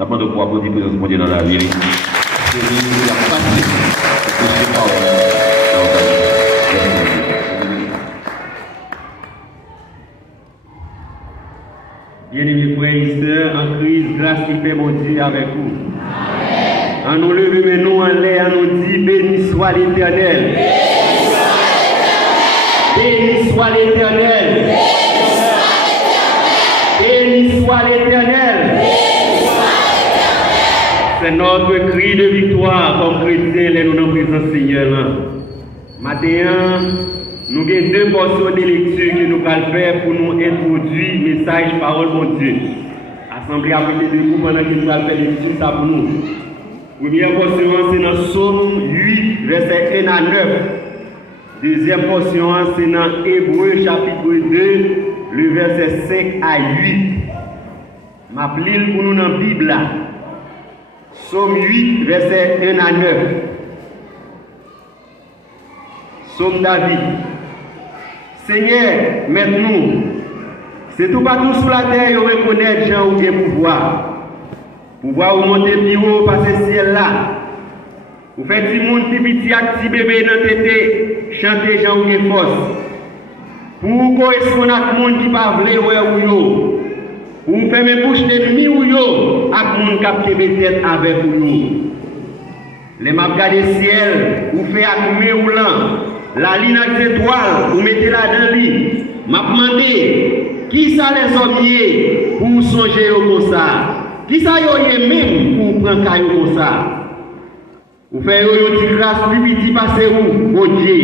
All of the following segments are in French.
Nous demandons pour apporter présence de Dieu dans la vie. C'est lui qui a passé ce parole. Bien-aimés frères et sœurs, en Christ, grâce et paix, mon Dieu, avec vous. En nous lever, mais nous en l'air, en nous dit, béni soit l'Éternel. Béni soit l'Éternel. Béni soit l'Éternel. C'est notre cri de victoire comme chrétiens, les nous dans présence Seigneur. Matin, nous avons deux portions de lecture que nous allons faire pour nous introduire le message parole de Dieu. Assemblée a fait des groupes pendant que nous allons faire lecture ça pour nous. Première portion, c'est dans Psaume 8, verset 1 à 9. Deuxième portion, c'est dans Hébreu chapitre 2, le verset 5 à 8. M'appelle pour nous dans la Bible. Psaume 8, verset 1 à 9. Psaume David. Seigneur, maintenant, c'est tout partout sur la terre, vous reconnaître Jean ou bien pouvoir. Pouvoir vous monter plus haut par ce ciel là. Vous faites du monde petit à petit bébé dans tété, chanter Jean ou bien force. Pour correspondre à tout le monde qui parle ou yo. Pour vous faire mes bouches d'ennemis ou yo, à tout le monde qui a tête avec vous. Les maps de ciel, vous faites accumuler ou là. La ligne des étoiles, vous mettez là dans l'île. M'a demandé, qui ça les hommes pour songer comme ça? Qui ça y même pour prendre caillou comme ça? Vous faites une petite grâce plus petit passer où, mon Dieu.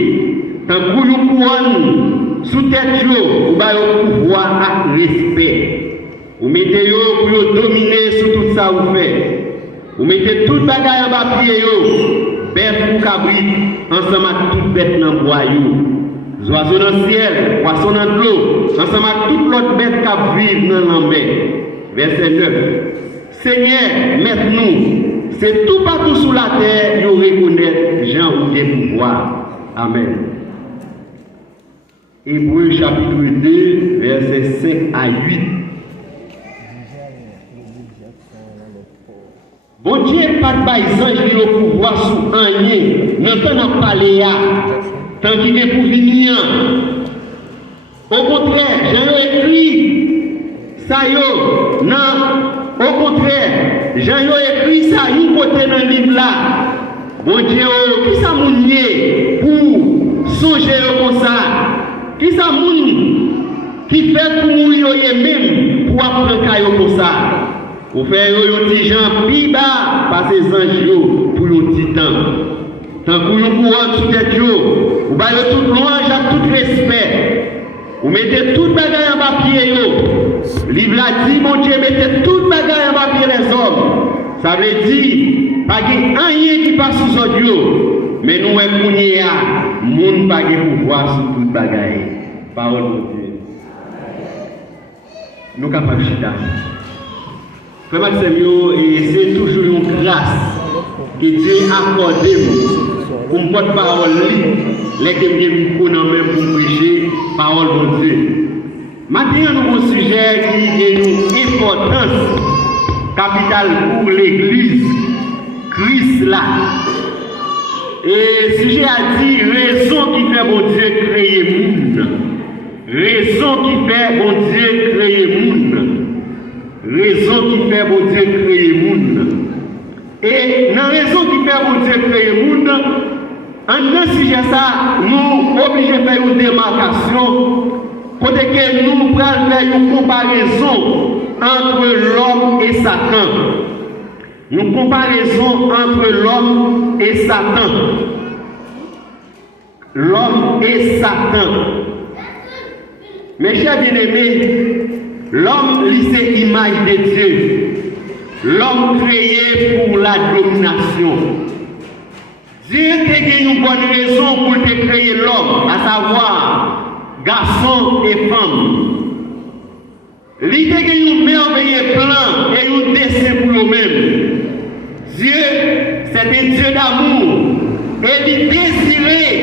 Tant que vous couronne sous tête, vous avez pouvoir à respect. Vous mettez pour vous dominer sur tout ça vous faites. Vous mettez toute bagaille en bas pied, bête ou cabrit, ensemble avec toute bête dans le bois. Oiseaux dans le ciel, poisson dans l'eau, ensemble avec toute l'autre bête qui vit dans la mer. Verset 9. Seigneur, maintenant, c'est tout partout sur la terre, vous reconnaissez Jean ou des pouvoirs. Amen. Hébreu chapitre 2, verset 5 à 8. Bon Dieu n'est pas de ange qui a le pouvoir sur un lien. Nous n'entendons pas les tant qu'il est pour venir. Au contraire, j'ai écrit ça yo. Non, au contraire, j'ai écrit ça une côté dans le livre là. Bon Dieu, qui ça mounier pour songer comme ça? Qui ça moun qui fait pour mourir même pour apprendre comme ça? Vous faites un petit gens plus bas par ces anges pour un petit temps. Tant que vous courez sur tête, vous baillez tout louange à tout respect. Vous mettez toute bagaille en papier. Livre l'a dit, mon Dieu, mettez toute bagaille en papier les hommes. Ça veut dire, pas qu'il y a rien qui passe sous audio. Mais nous, on est à monde pas de pouvoir sur toute bagaille. Parole de Dieu. Nous sommes capables de chita. Frère Maxime, c'est toujours une grâce que Dieu a accordée pour me porter parole libre, les que je pour prêcher parole de Dieu. Maintenant, nous avons un sujet qui a une importance capitale pour l'Église, Christ là. Et le sujet a dit raison qui fait bon Dieu créer le monde. Raison qui fait bon Dieu créer le monde. Raison qui fait bon Dieu créer le monde. Et dans la raison qui fait bon Dieu créer le monde, en un sujet ça, nous obligés de faire une démarcation, côté que nous pouvons faire une comparaison entre l'homme et Satan. Une comparaison entre l'homme et Satan. L'homme et Satan. Mes chers bien-aimés, l'homme, c'est l'image de Dieu. L'homme créé pour la domination. Dieu a une bonne raison pour te créer l'homme, à savoir garçon et femme. Il a un merveilleux plan et un dessein pour nous-mêmes. Dieu, c'est un Dieu d'amour. Et il désirait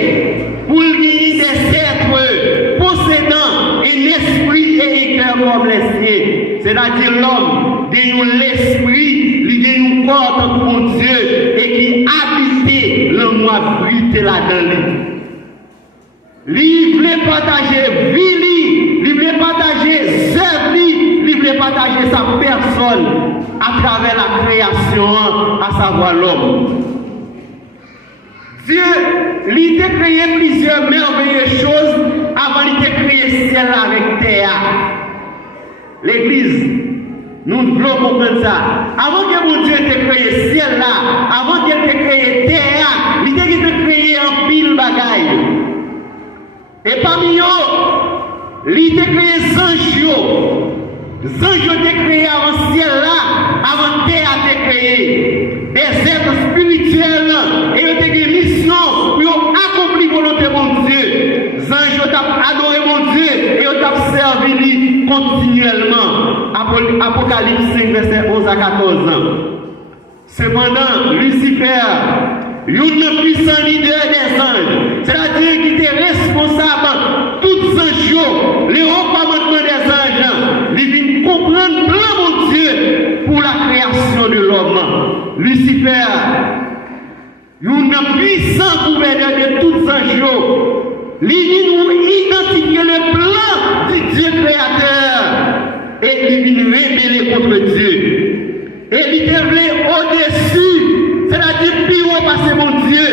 pour lui des êtres possédant un esprit et un cœur comme les siens. C'est-à-dire l'homme, de l'esprit, un corps tant que mon Dieu et qui habitait le moi brité là-dedans. Lui voulait partager vie, lui voulait partager œuvre, lui voulait partager sa personne à travers la création, à savoir l'homme. Dieu, il a créé plusieurs merveilleuses choses avant de créer le ciel avec terre. L'église, nous voulons comprendre ça. Avant que mon Dieu ait créé le ciel là, avant qu'il ait créé terre, il a créé un pile bagaille. Et parmi eux, il a créé les anges. Les anges ont été créés avant le ciel là, avant terre a été créée. Des êtres spirituels et ils ont été mission pour accomplir la volonté de mon Dieu. Les anges ont adoré mon Dieu et ils ont servi continuellement. Apocalypse 5, verset 11 à 14 ans. Cependant, Lucifer, un puissant leader des anges, c'est-à-dire qui était responsable de tous les anges, les hauts commandements des anges, il vient comprendre le plan mon Dieu pour la création de l'homme. Lucifer, un puissant gouverneur de tous les anges, il vient nous identifier le plan du Dieu créateur et il vient révéler contre Dieu. Et il est au-dessus, c'est-à-dire plus haut parce mon Dieu.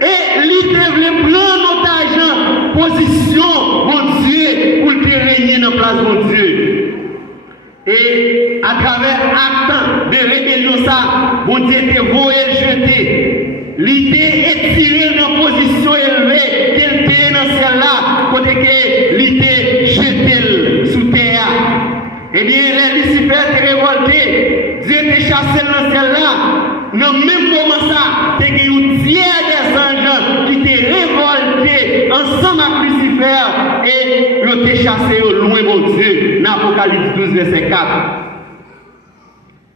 Et il est prendre notre argent, position, mon Dieu, pour te régner dans la place, mon Dieu. Et à travers acte de rébellion, ça, mon Dieu te voyé jeté. L'idée est tirée dans position élevée, qu'elle était dans celle-là, côté que l'idée jeté sous terre. Eh bien, les Lucifer étaient révoltés. Dieu t'a chassé dans celle-là. Dans le même moment, ça, il y a eu un tiers des anges qui étaient révoltés ensemble avec Lucifer et ils ont été chassés au loin, mon Dieu, dans Apocalypse 12, verset 4.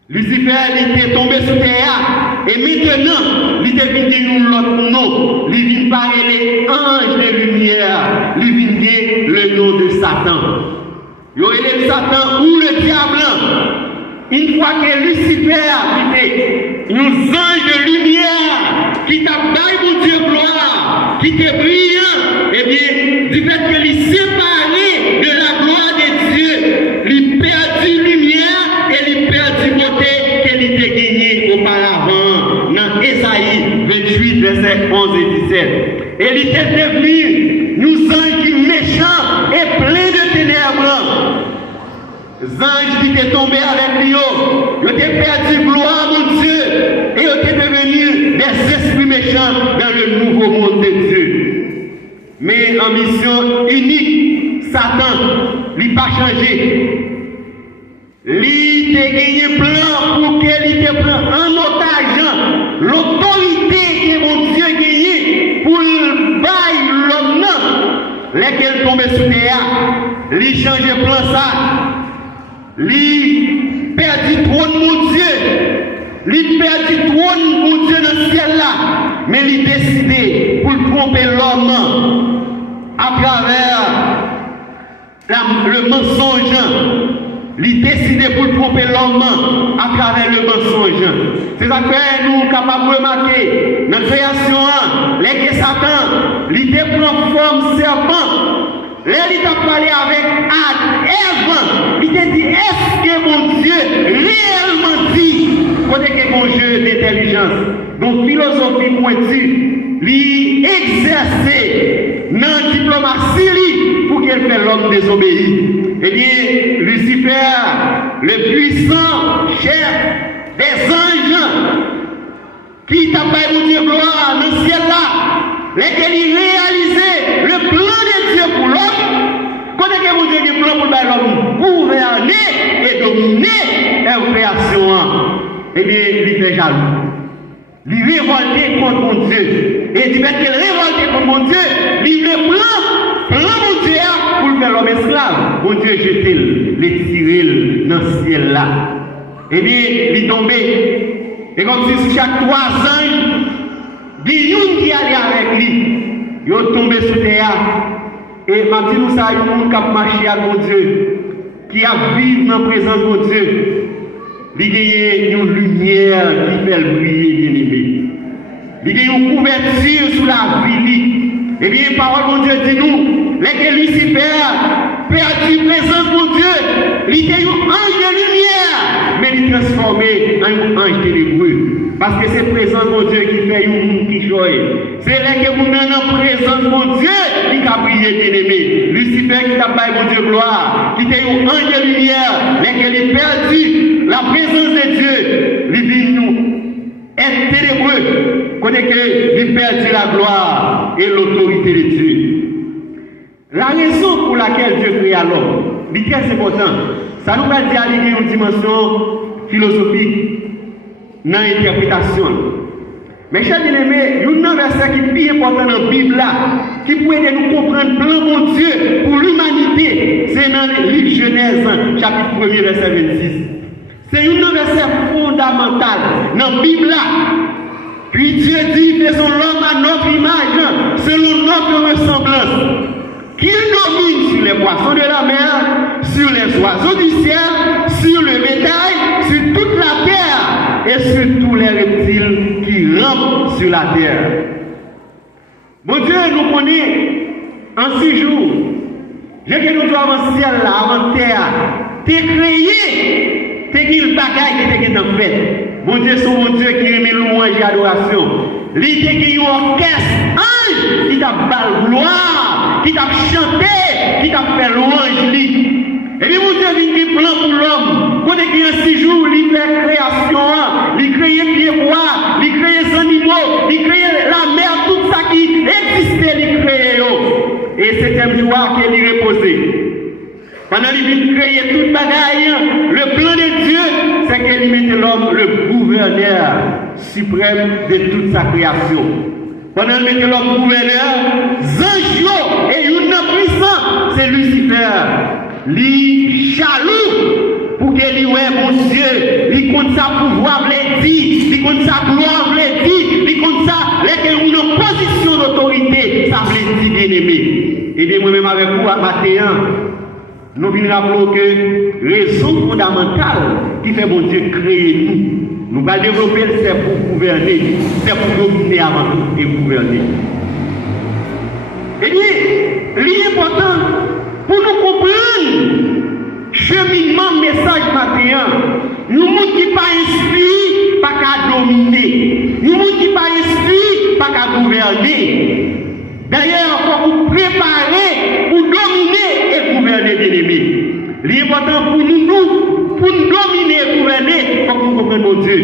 Lucifer était tombé sous terre et maintenant, il est venu l'autre nom. Il vient parler les anges de lumière. Il vient le nom de Satan. Il y aurait le Satan ou le diable. Une fois que Lucifer était un ange de lumière qui t'a donné mon Dieu gloire, qui t'est brillant, eh bien, du fait qu'il est séparé de la gloire de Dieu, il perdit lumière et il perdit beauté qu'il était gagné auparavant dans Ésaïe 28, verset 11 et 17. Et il était devenu un ange qui méchant et plein de ténèbres. Les anges qui étaient tombés avec lui, ils ont perdu gloire, mon Dieu, et ils étaient devenus des esprits méchants dans le nouveau monde de Dieu. Mais en mission unique, Satan, il n'a pas changé. Il a gagné plan pour qu'il te prenne en otage l'autorité que mon Dieu a gagnée pour le bail l'homme, lesquels tombaient sous terre. Il a changé plan ça. Il perdit trône mon Dieu. Il perdit trône mon Dieu dans le ciel là. Mais il décidé pour tromper l'homme à travers le mensonge. Il décidé pour tromper l'homme à travers le mensonge. C'est ça que nous sommes capables de remarquer. Dans la création, les Satan, il prend forme serpent. Là, il a parlé avec Ève. Il a dit, est-ce que mon Dieu réellement dit, quand il y a un jeu d'intelligence, donc philosophie pointue, lui exercer dans la diplomatie pour qu'elle fasse l'homme désobéi. Eh bien, Lucifer, le puissant chef des anges, qui t'a pas mon Dieu gloire dans le ciel là, lesquels il réalisait le plan de Dieu pour l'homme, quand il y a mon Dieu qui plan pour l'homme gouverner et dominer la création, eh bien, il fait jaloux. Il révolté contre mon Dieu. Et du fait qu'il révolté contre mon Dieu, il le plan mon Dieu pour faire l'homme esclave. Mon Dieu jeté les tiré dans le ciel là. Eh bien, il est tombé. Et comme si chaque 3 anges, il y a un qui allait avec lui. Ils sont tombés sous terre. Et m'a dit nous ça, il y a un qui a marché à mon Dieu, qui a vécu dans la présence de mon Dieu. il y a une lumière qui fait briller, bien-aimé. Il y a une couverture sur la vie. Eh bien, parole de Dieu dit nous, les Lucifer perdu présence de Dieu, il était un ange de lumière, mais il est transformé en un ange ténébreux. Parce que c'est présence de Dieu qui fait un monde qui choisit. C'est là que vous avez en présence de Dieu qui a brillé, bien-aimé. Lucifer qui t'a pas mon Dieu gloire, qui était un ange de lumière, mais qu'elle est perdue. La présence de Dieu, il vit nous, est ténébreux. Connaît que il perdit la gloire et l'autorité de Dieu. La raison pour laquelle Dieu créa l'homme, c'est très important. Ça nous va dire qu'il y a une dimension philosophique dans l'interprétation. Mais chers bien-aimés, il y a un verset qui est plus important dans la Bible là, qui peut aider nous comprendre le plan de Dieu pour l'humanité. C'est dans le livre Genèse, chapitre 1er, verset 26. C'est un verset fondamental dans la Bible là. Puis Dieu dit, faisons l'homme à notre image, selon notre ressemblance, qu'il domine sur les poissons de la mer, sur les oiseaux du ciel, sur le bétail, sur toute la terre et sur tous les reptiles qui rampent sur la terre. Bon Dieu nous connaît en 6 jours. J'ai que nous doit avant ciel là, avant terre, t'es créé, t'es qu'il bagaille qui t'es en fait. Bon Dieu, c'est mon Dieu qui remet louange et adoration. Il y a un orchestre, ange, qui t'a bal gloire, qui t'a chanté, qui t'a fait louange. Et bien, mon Dieu, il a un plan pour l'homme. Quand il y a 6 jours, il fait création, il crée pieds bois, il crée les animaux, il crée la mer, tout ça qui existait, il crée. Et c'est un jour qu'il est reposé. Pendant qu'il créait toute bagaille, le plan de Dieu, c'est qu'il mettait l'homme le gouverneur suprême de toute sa création. Pendant qu'il mettait l'homme gouverneur, Zanjo et une puissant, c'est Lucifer. Lui jaloux pour qu'il lui ouais mon Dieu, il compte sa pouvoir les dit, il compte sa gloire les dit, il compte ça, les une position d'autorité, ça les dit bien aimé. Et bien moi-même avec vous à matin. Nous venons rappeler que raison fondamentale qui fait mon Dieu créer nous. Nous allons développer, c'est pour gouverner, c'est pour dominer avant tout et gouverner. Et bien, l'important pour nous comprendre cheminement, message matin, nous ne qui pas inspirés, pas qu'à dominer. Nous ne qui pas inspirés, pas qu'à gouverner. D'ailleurs, il faut vous préparer pour dominer et gouverner, bien-aimés. L'important pour nous dominer et gouverner, il faut que nous comprenions mon Dieu.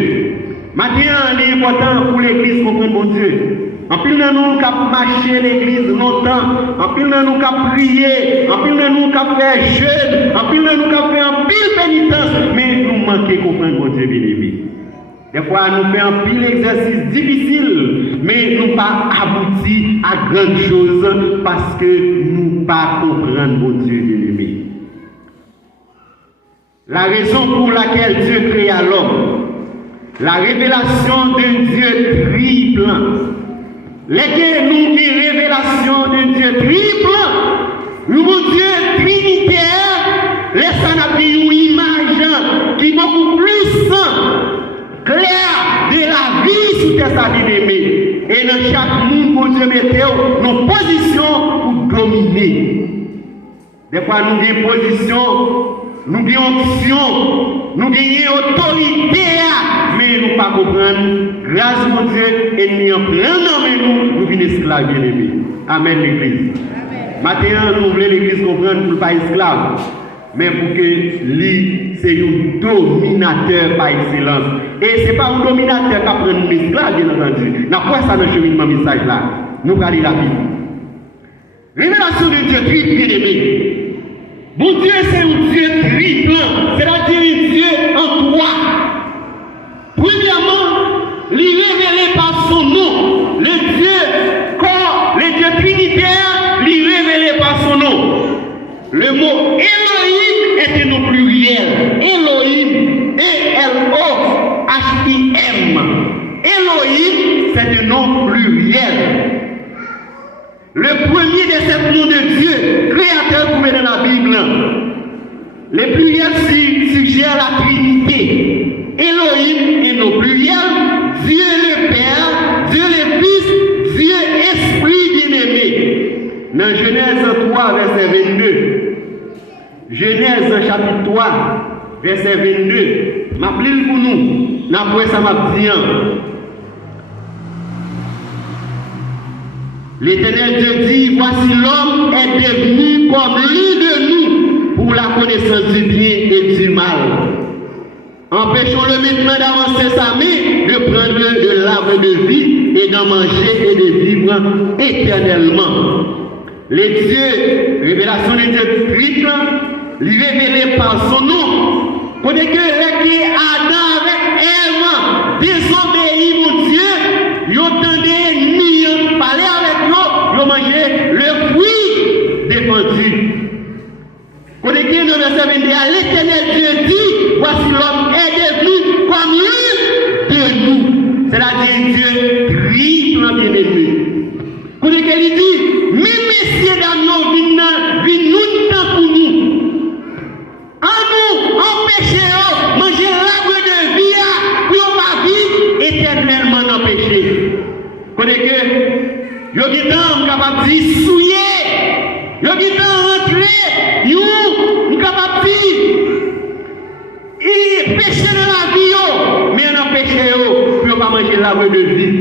Maintenant, l'important pour l'Église, comprendre mon Dieu. En plus de nous qui avons marché l'église longtemps, en plus de nous qui avons prié, en plus de nous qui avons fait jeûne, en plus de nous qui avons fait un pile pénitence, mais nous manquons de comprendre mon Dieu, bien-aimé. Des fois, nous faisons un pile exercice difficile, mais nous pas abouti à grandes choses parce que nous pas comprendre mon Dieu bien-aimé. La raison pour laquelle Dieu créa l'homme, la révélation de Dieu triple. Lesquels nous qui révélation de Dieu triple, nous Dieu trinitaire, laissons une image qui est beaucoup plus claire de la vie sous tes bien-aimés. Et dans chaque monde, pour Dieu mettait nos positions pour dominer. Des fois, nous avons position, nous avons option, nous avons autorité, mais nous ne pas comprendre. Grâce à Dieu, ennemi en plein nom, nous venons esclaves bien-aimés. Amen, l'Église. Maintenant, nous voulons l'Église comprendre pour ne pas esclave, mais pour que lui, c'est un dominateur par excellence. Et ce n'est pas un dominateur qui apprend un esclave, bien entendu. N'a pas ça dans le cheminement message là. Nous allons lire la Bible. Révélation de Dieu triple, bien-aimé. Mon Dieu, c'est un Dieu triple, c'est-à-dire un Dieu en trois. Premièrement, lui révélé par son nom. Le Dieu corps, le Dieu trinitaire, lui révélé par son nom. Le mot Elohim est un nom pluriel. Elohim, E-L-O-H-I-M. Elohim, c'est un nom pluriel. Le premier de ces noms de Dieu, créateur trouvé dans la Bible, le pluriel suggère la Trinité. Elohim et nos pluriels, Dieu le Père, Dieu le Fils, Dieu Esprit bien-aimé. Dans Genèse 3, verset 22. Genèse chapitre 3, verset 22. M'appelle pour nous. N'après ça m'a dit. L'Éternel Dieu dit, voici l'homme est devenu comme l'un de nous pour la connaissance du bien et du mal. Empêchons-le maintenant d'avancer sa main, de prendre de l'arbre de vie et d'en manger et de vivre éternellement. Les dieux, révélation des dieux Christ, lui révélé par son nom. Pour que Adam avec Ève désobéit mon Dieu, ils entendaient ni parler avec eux, ils ont mangé le fruit défendu. Pour que nous recevons l'Éternel Dieu dit, voici l'homme est devenu comme l'un de nous. C'est-à-dire Dieu triple bien-aimé. Pour que il dit, mes messieurs d'amour viennent nous temps pour nous. En nous, empêchez-nous manger l'arbre de vie pour ma vie éternellement dans le péché. Parce que, yo qui sont capables de souiller, yo qui sont rentrés, yo capables de pécher dans la vie, mais on empêche pour ne pas manger l'arbre de vie.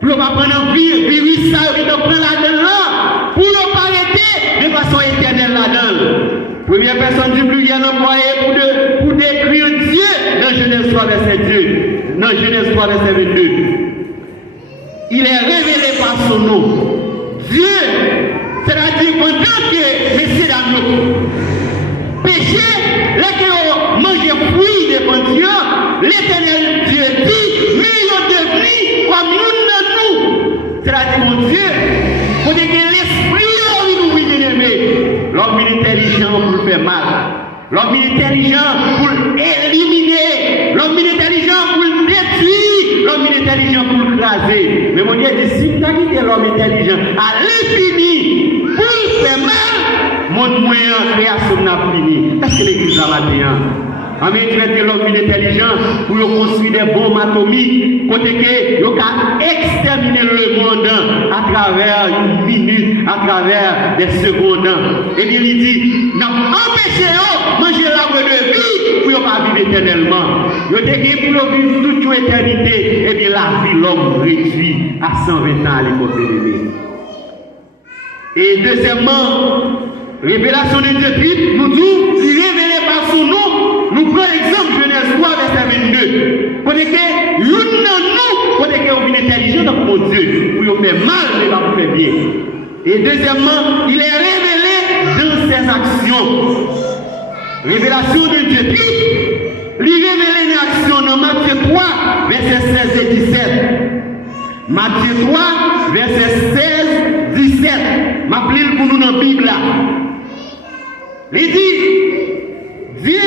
Pour ne pas prendre vie, virus ça, et de prendre là-dedans, pour ne pas arrêter de façon éternelle là-dedans. Première personne du pluriel employée pour décrire Dieu dans Genèse 3, verset 2. Dans Genèse 3, verset 22. Il est révélé par son nom. Dieu, c'est-à-dire pendant que, messieurs d'amour, péché, les manger fruit devant Dieu, l'Éternel Dieu dit, mais ils ont devenu comme nous. C'est-à-dire mon Dieu, pour dire que l'esprit nous bien-aimé, l'homme intelligent pour le faire mal, l'homme intelligent pour éliminer, l'homme intelligent pour le détruire, l'homme intelligent pour le craser. Mais mon Dieu dit, si tu as quitté l'homme intelligent à l'infini pour le faire mal, mon moyen création n'a fini. Est-ce que l'église va bien? Amen, traiter l'homme intelligent pour construire des bombes atomiques, côté que vous exterminer le monde à travers une minute, à travers des secondes. Et bien il dit, empêchez-vous de manger l'arbre de vie pour ne pas vivre éternellement. Vous avez pour vivre toute éternité. Et bien la vie, l'homme réduit à 120 ans à l'époque de l'année. Et deuxièmement, révélation de Dieu Christ, nous dit, révélé par son nom. Nous prenons l'exemple Genèse 3, verset 22. Pour que l'une de nous, pour que nous soyons intelligents dans mon Dieu, pour nous faire mal, mais pas pour faire bien. Et deuxièmement, il est révélé dans ses actions. Révélation de Dieu Christ, il révélé une action dans Matthieu 3, verset 16 et 17. Matthieu 3, verset 16, 17. M'appelle pour nous dans la Bible là. Il dit, Dieu,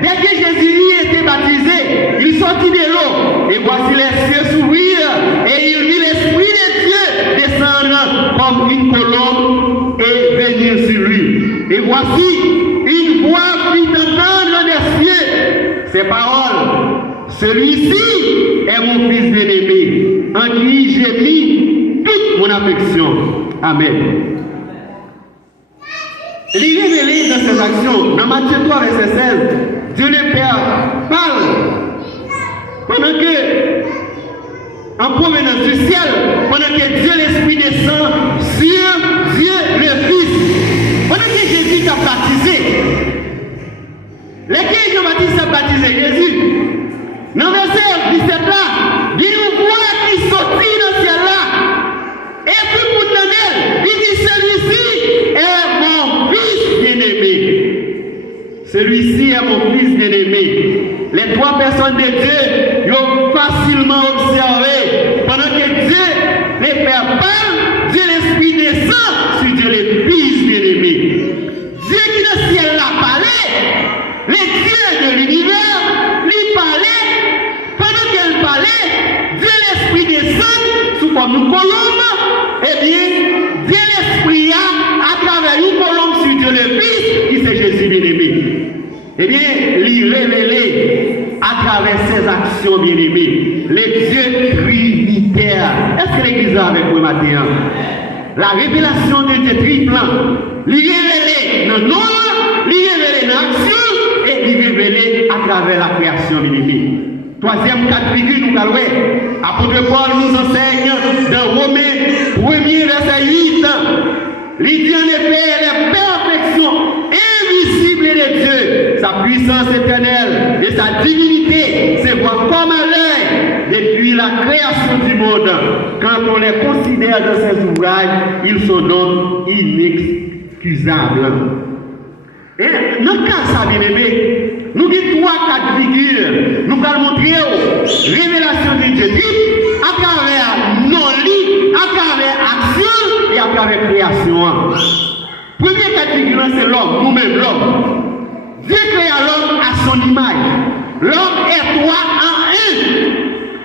dès que Jésus était baptisé, il sortit de l'eau, et voici les cieux s'ouvrirent, et il vit l'Esprit de Dieu descendre comme une colombe et venir sur lui. Et voici, une voix fit entendre des cieux ces paroles. Celui-ci est mon fils bien-aimé, en qui j'ai mis toute mon affection. Amen. Il est révélé dans ses actions. Dans Matthieu 3, verset 16, Dieu le Père parle. Pendant que, en provenance du ciel, pendant que Dieu l'Esprit descend sur Dieu le Fils. Pendant que Jésus t'a baptisé. Lesquels Jean-Baptiste a baptisé Jésus? Dans le verset 17 là, il nous voit qui sortit dans le ciel là. Et puis pour donner, il dit celui-ci est mon fils bien-aimé. Celui-ci est mon fils bien-aimé. Les trois personnes de Dieu, ils ont facilement observé. Pendant que Dieu, les Pères parlent, Dieu l'Esprit descend sur Dieu le Fils bien-aimé. Dieu qui dans le ciel l'a parlé, les dieux de l'univers lui parlaient. Pendant qu'elle parlait, Dieu l'Esprit descend sous forme de colombe. Eh bien, Dieu l'Esprit à travers une colombe sur Dieu le Fils, qui c'est Jésus bien-aimé. Eh bien, lui révélé à travers ses actions bien-aimées. Les dieux trinitaires. Est-ce que l'Église est avec moi matin? La révélation de Dieu triple, il révélé dans nous, il révélé dans l'action et il révélé à travers la création bien-aimée. Troisième cas de figure, nous allons voir. Apôtre Paul nous enseigne dans Romains 1er verset 8. Il dit en effet les perfections invisibles de Dieu, sa puissance éternelle et sa divinité se voient comme à l'œil depuis la création du monde. Quand on les considère dans ces ouvrages, ils sont donc inexcusables. Et dans le cas ça, bien aimé, nous disons 3-4 figures. Nous allons montrer révélation de Dieu à travers nos livres, à travers action et à travers création. Premier cas de figure, c'est l'homme, nous-mêmes, l'homme. Dieu créa l'homme à son image. L'homme est toi en un.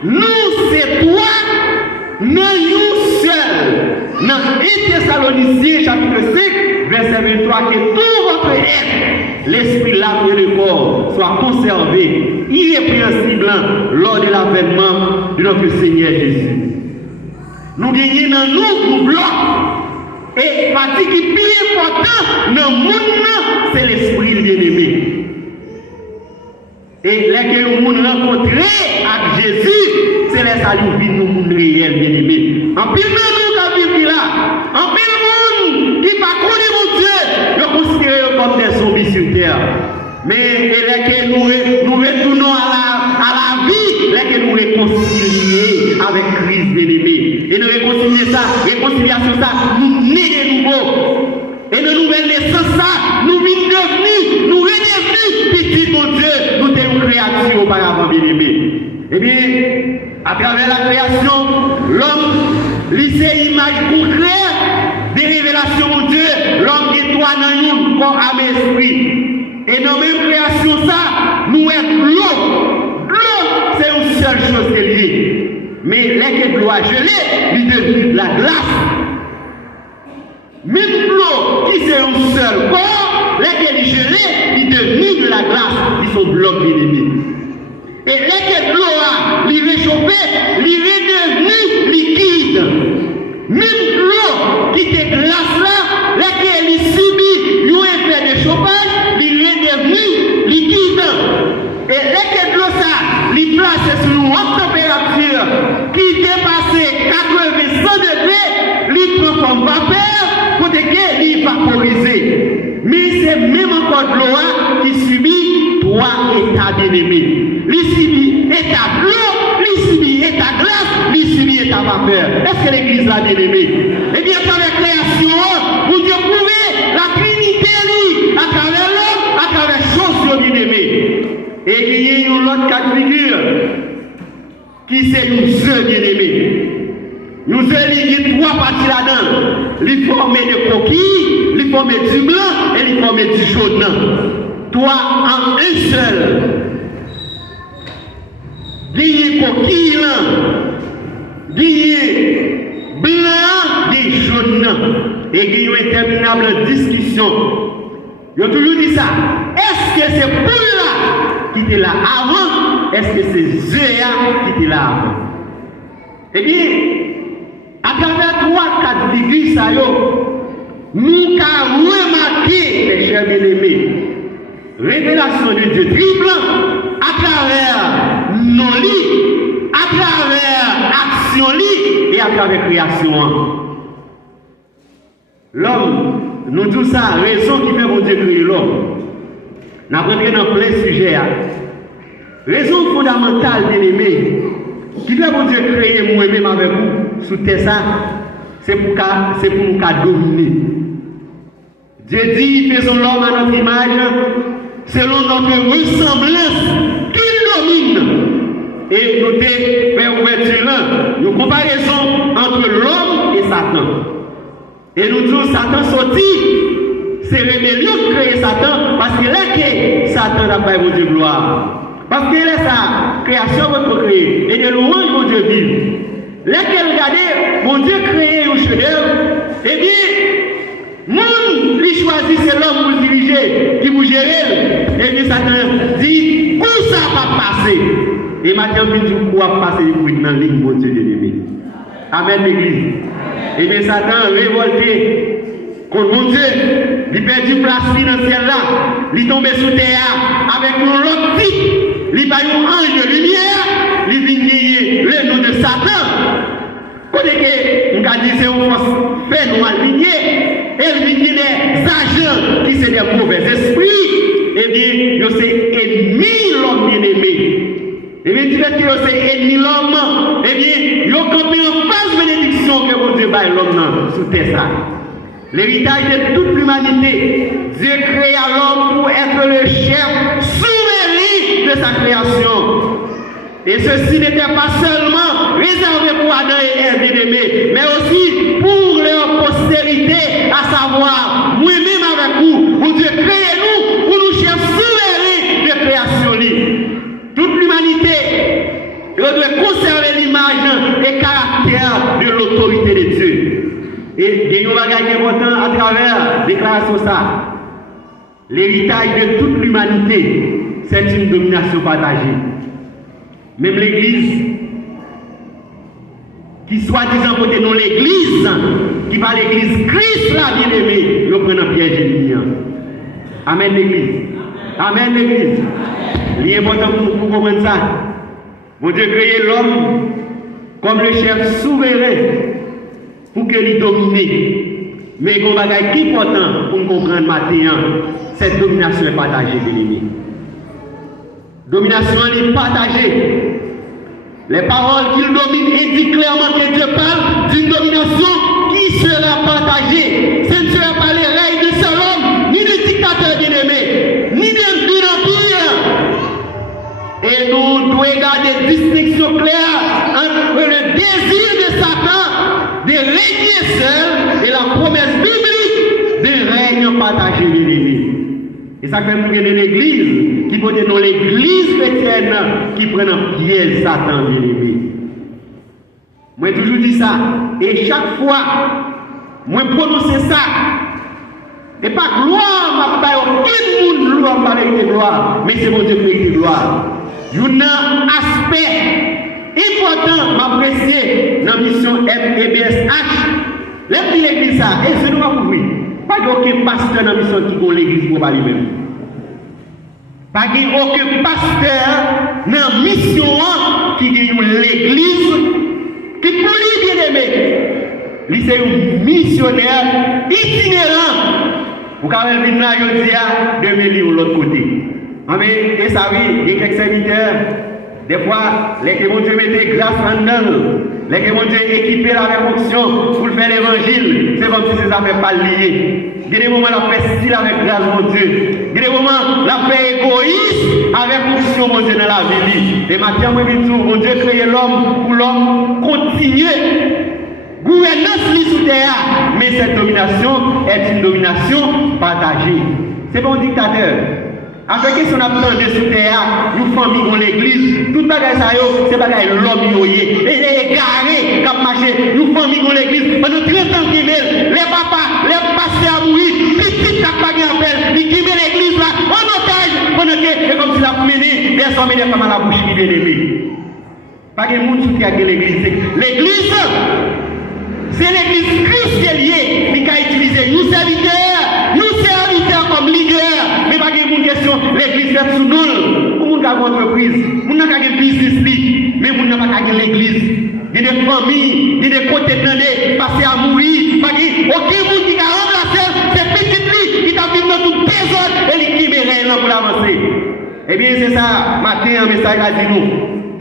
Nous, c'est toi, nous seul. Dans 1 Thessaloniciens, chapitre 5, verset 23, que tout votre être, l'esprit, l'âme et le corps, soit conservé irrépréhensible lors de l'avènement de notre Seigneur Jésus. Nous gagnons dans nous blocs. Et partie qui est plus important dans le monde, c'est l'esprit bien-aimé. Et les que nous rencontrons avec Jésus, c'est les saluts de nous monde réel bien-aimé. En pile de nous qui vivent là, en pile de monde qui ne connaît pas mon Dieu, nous considérons comme des zombies sur terre. Mais les que nous retournons à la vie, les que nous réconcilions avec Christ bien-aimé. Et nous réconcilions ça, réconciliation ça, nous nés de nouveau. Et de nouvelle naissance ça, nous vîmes devenus, nous redevenus petits mon Dieu, nous sommes une créature auparavant bien-aimé. Eh bien, à travers la création, l'homme, lycée image concrète des révélations mon Dieu, l'homme qui est toi dans nous, corps, âme et esprit. Et dans la même création, ça, nous sommes l'eau. L'eau, c'est une seule chose qui est liée. Mais les que l'eau a gelé, il devient la glace. Même l'eau qui c'est un seul corps, les que est gelé, il devient de la glace. Ils sont blocs bien-aimés. Et les que l'eau a, il réchauffé, il est devenu liquide. Même l'eau qui est glace là, les que il subit un effet de chauffage, il est devenu liquide. Et les que de l'eau ça, il place sur une haute température qui dépasse 80-100 degrés, il prend comme vapeur pour qu'il vaporisé. Mais c'est même encore de l'eau qui subit 3 états bien-aimés. Il subit état de l'eau, il subit état de glace, il subit état vapeur. Est-ce que l'église a bien-aimé? Eh bien, dans la création, vous Dieu prouver la Trinité à travers l'homme, à travers choses bien-aimées. Et il y a une autre cas de figure qui c'est nous œufs bien-aimés. Nous œufs, il y a 3 parties là-dedans. Il forment des coquilles, il forment du blanc et il forment du jaune. 3 en un seul. Il y a coquilles là, il y a blanc et jaune. Et il y a une interminable discussion. Ils ont toujours dit ça. Est-ce que c'est pour là qui était là avant? Est-ce que c'est Zéa qui était là avant? Eh bien, à travers 3-4 figures, ça y est, nous avons remarqué, les chers bien-aimés, révélation de Dieu triple à travers nos lits, à travers action lit et à travers création. L'homme, nous disons ça, raison qui fait mon Dieu créer l'homme. Nous avons rentré dans plein sujet. Raison fondamentale, bien-aimé, qui fait mon Dieu créer moi-même avec vous, sous terre, c'est pour nous dominer. Dieu dit, faisons l'homme à notre image, selon notre ressemblance, qu'il domine. Et nous faisons ouverture là, une comparaison entre l'homme et Satan. Et nous disons, Satan sorti, c'est rébellion de créer Satan, parce que là que Satan n'a pas de gloire. Parce que là, sa création votre créée, et de louange, mon Dieu vive. Là que regardez, mon Dieu créé un chef-d'œuvre, et dit, monde, il choisit c'est l'homme pour le diriger, qui vous gère, et puis Satan dit, où ça va passer. Et maintenant, vous pouvez passer dans la ligne, mon Dieu bien-aimé. Amen, l'église. Et bien, Satan révolté contre mon Dieu, il perd du place financière là, il tombe sous terre avec l'autre type, il va un ange de lumière, il vient nier le nom de Satan. Quand on a dit c'est une force fait nous aligner, et il vient des agents qui sont des mauvais esprits, et bien, c'est ennemi l'homme bien-aimé. Et bien, tu veux que c'est ennemi l'homme, et bien, il y a campé en face bénédiction que mon Dieu va l'homme sous terre. L'héritage de toute l'humanité, Dieu créa l'homme pour être le chef souverain de sa création. Et ceci n'était pas seulement réservé pour Adam et Ève bien-aimés, mais aussi pour leur postérité, à savoir, nous-mêmes avec vous, pour Dieu créer nous, pour nous chefs souverains de création. Toute l'humanité doit conserver l'image et caractère de l'autorité de Dieu. Et nous va gagner important à travers la déclaration ça. L'héritage de toute l'humanité, c'est une domination partagée. Même l'Église, qui soi-disant côté non l'Église, qui va l'Église Christ là bien aimé, nous prenons piège ennemi. Amen l'Église. Amen l'Église. Il est important pour comprendre ça. Mon Dieu créé l'homme comme le chef souverain pour que lui domine. Mais qu'on va qui est important pour comprendre maintenant, cette domination est partagée de l'ennemi. Domination est partagée. Les paroles qu'il domine indiquent clairement que Dieu parle d'une domination qui sera partagée. Ce ne sera pas les règles de seul homme, ni du dictateur bien-aimé, ni d'un empire. Et nous devons garder une distinction claire entre le désir de Satan de régner seul et la promesse biblique de règne partagé de l'ennemi. Et ça fait nous gagner l'église qui peut être dans l'église chrétienne qui prend un piège Satan bien aimé. Moi toujours dit ça. Et chaque fois, moi prononcer ça. Et pas gloire, pas aucun monde gloire, pas avec gloire. Mais c'est mon Dieu qui mérite gloire. Il y a un aspect important, m'apprécier dans la mission FEBSH. L'église ça, et c'est nous pas pour pas aucun pasteur dans la mission qui a l'église pour parler même. Pas aucun pasteur dans la mission qui a l'église qui pour lui bien aimé. Lui c'est un missionnaire itinérant. Vous pouvez venir là, je dis, de venir de l'autre côté. Et ça oui, il y a quelques serviteurs. Des fois, les que mon Dieu mettait grâce en nous, les que mon Dieu équipé avec fonction pour faire l'évangile, c'est comme si ces affaires pas liées. Il y a des moments où la fait style avec grâce mon Dieu. Il y a des moments où la fait égoïste avec fonction mon Dieu dans la vie. Et maintenant, moi, je dis, mon Dieu créé l'homme pour l'homme continuer. Gouvernance sous terre, mais cette domination est une domination partagée. C'est pas un dictateur. Avec ce qu'on a besoin de sous terre, nous familles dans l'église, tout bagage ça c'est bagage l'homme yoyé. Et les égarés qui marché, nous familles dans l'église, pendant 30 ans qui mêlent, les papas, les pasteurs à mourir, petit n'a pas de appel, ils qui mêlent l'église là, en otage, pendant que, c'est comme si la mené, des hommes et des femmes à la bouche qui viennent aimer. Pas de monde sous terre que l'église. L'église, c'est l'église Christ qui est liée, qui a utilisé nous serviteurs comme leaders. Mais pas de question, l'église fait sous nous. Pour nous qui avons une entreprise, nous n'avons pas de business, mais nous n'avons pas de l'église. Il y a des familles, il y a des côtés de passer à mourir. Pas de aucun monde qui a remplacé ces petites lits qui t'a vu dans tout désordre et qui mérite pour l'avancer. Eh bien, c'est ça, matin, un message à dire nous.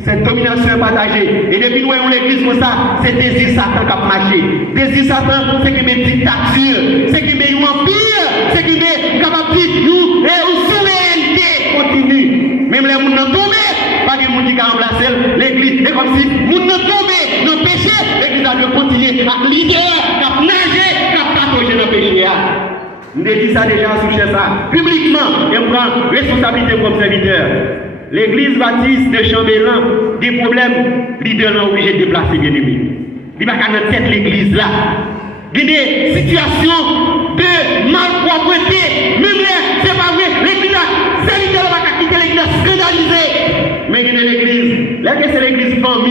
Cette domination est partagée. Et depuis nous avons l'église comme ça, c'est désir Satan qui a marché. Désir Satan, c'est qui met dictature, c'est qui met un empire, c'est qui met capable de nous et une souveraineté continue. Même les gens n'ont tombé, pas de gens qui ont remplacé l'église. C'est comme si les gens n'ont tombé dans le péché, l'église a dû continuer à leader, à nager, à patauger dans le péché. Nous avons dit ça déjà sous ça, publiquement, et on prend responsabilité comme serviteur. L'église baptiste de Chambélan, des problèmes, leader là obligé de déplacer bien aimé. Il va pas dans tête l'église là. Il y a des situations de malpropreté. Même là, c'est pas vrai. L'église là, serviteur va quitter l'église scandalisée. Là que c'est l'église famille.